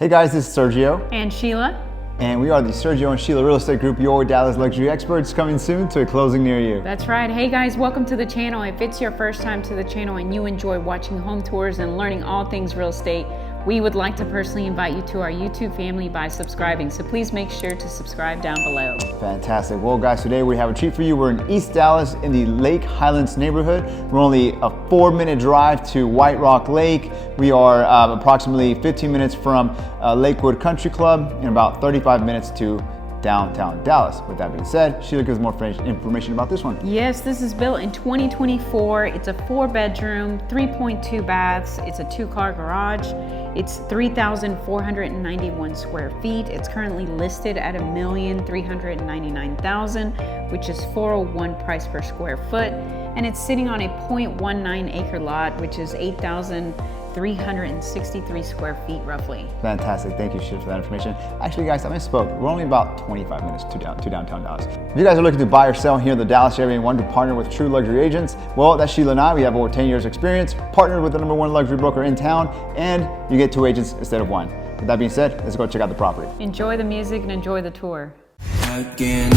Hey guys, this is Sergio. And Sheila. And we are the Sergio and Sheila Real Estate Group, your Dallas luxury experts, coming soon to a closing near you. That's right. Hey guys, welcome to the channel. If it's your first time to the channel and you enjoy watching home tours and learning all things real estate, we would like to personally invite you to our YouTube family by subscribing. So please make sure to subscribe down below. Fantastic. Well guys, today we have a treat for you. We're in East Dallas in the Lake Highlands neighborhood. We're only a 4-minute drive to White Rock Lake. We are approximately 15 minutes from Lakewood Country Club and about 35 minutes to downtown Dallas. With that being said, Sheila gives more information about this one. Yes, this is built in 2024. It's a 4-bedroom, 3.2 baths. It's a 2-car garage. It's 3,491 square feet. It's currently listed at $1,399,000, which is $401 price per square foot. And it's sitting on a 0.19 acre lot, which is 8,363 square feet roughly. Fantastic. Thank you, Sheila, for that information. Actually, guys, I misspoke. We're only about 25 minutes to downtown Dallas. If you guys are looking to buy or sell here in the Dallas area and want to partner with true luxury agents, well, that's Sheila and I. We have over 10 years experience, partnered with the #1 luxury broker in town, and you get 2 agents instead of 1. With that being said, let's go check out the property. Enjoy the music and enjoy the tour. Again.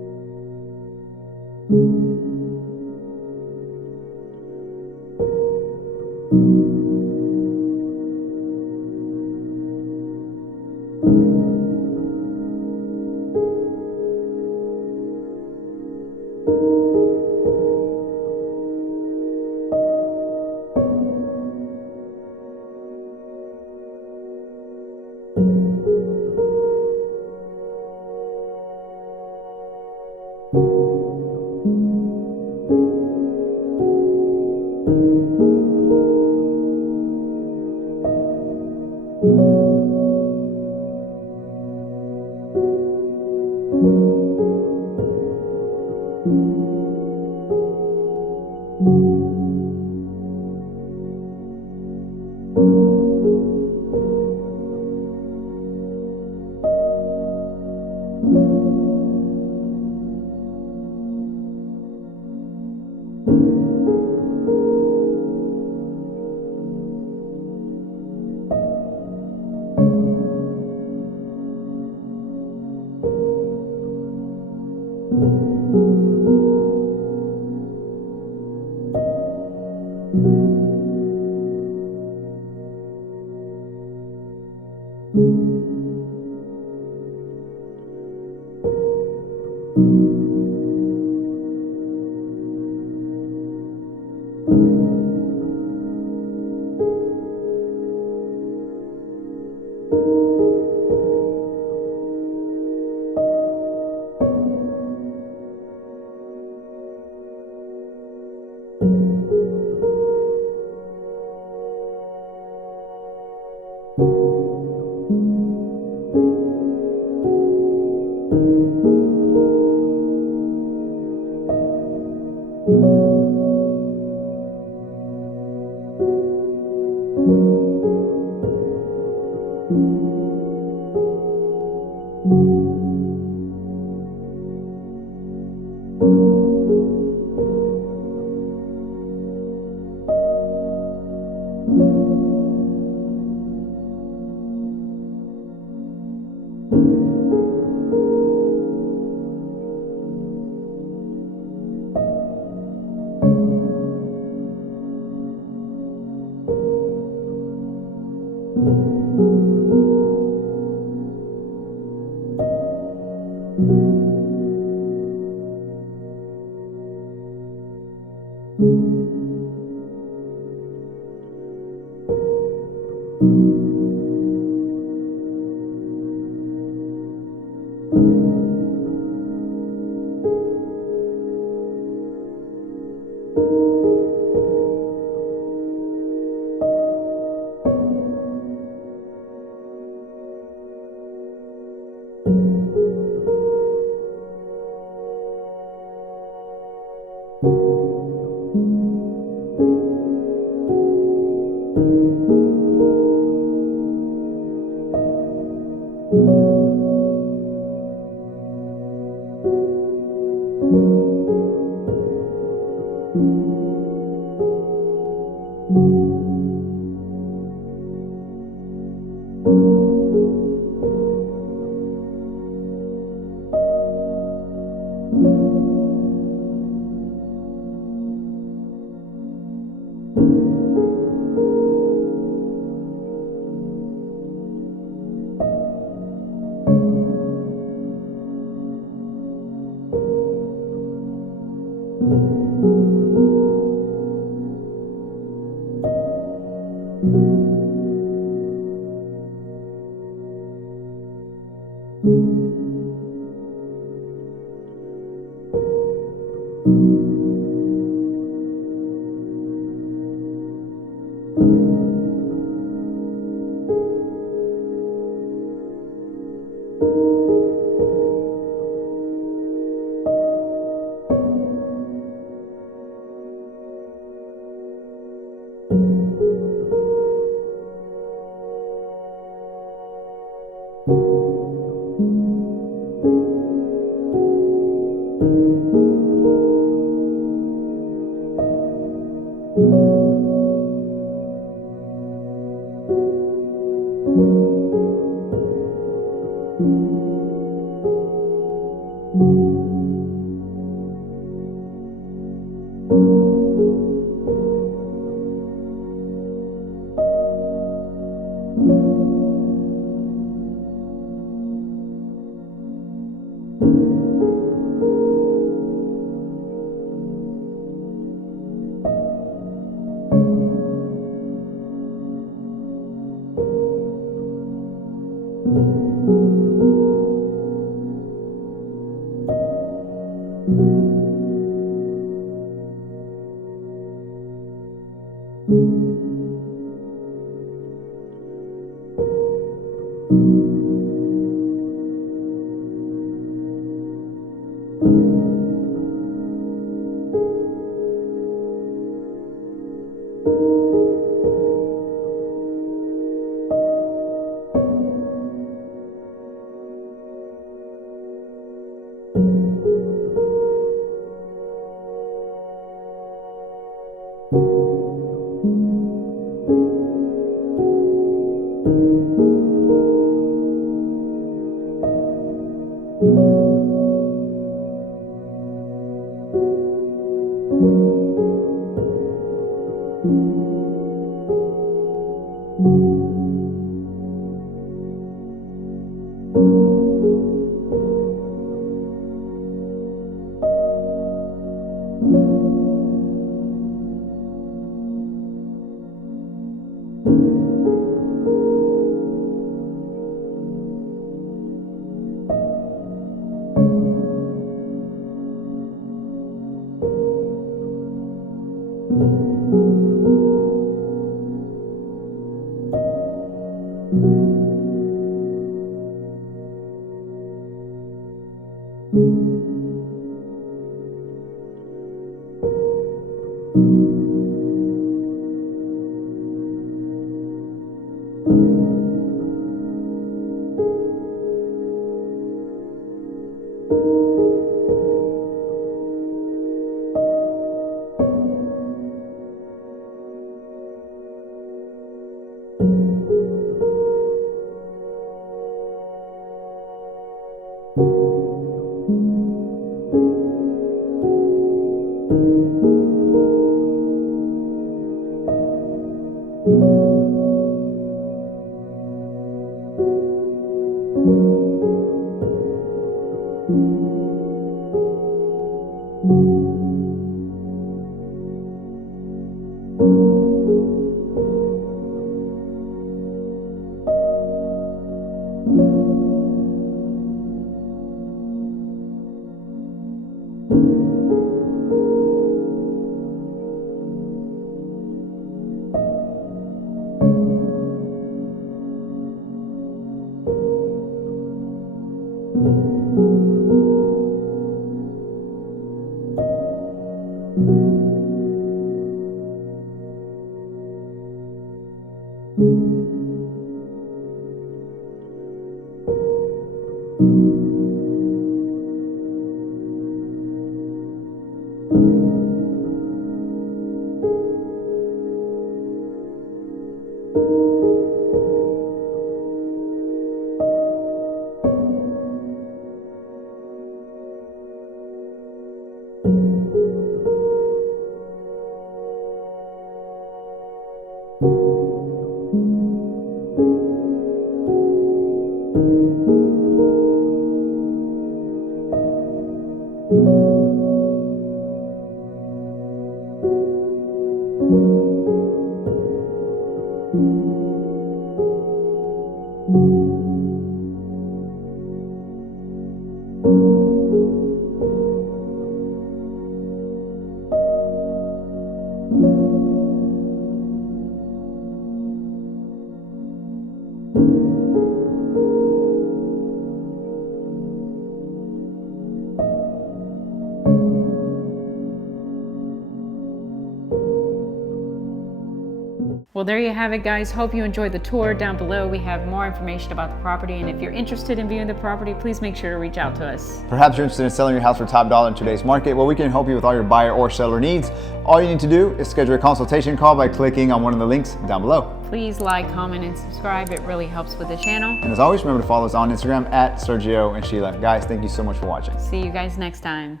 Well, there you have it, guys. Hope you enjoyed the tour. Down below, we have more information about the property. And if you're interested in viewing the property, please make sure to reach out to us. Perhaps you're interested in selling your house for top dollar in today's market. Well, we can help you with all your buyer or seller needs. All you need to do is schedule a consultation call by clicking on one of the links down below. Please like, comment, and subscribe. It really helps with the channel. And as always, remember to follow us on Instagram at Sergio and Sheila. Guys, thank you so much for watching. See you guys next time.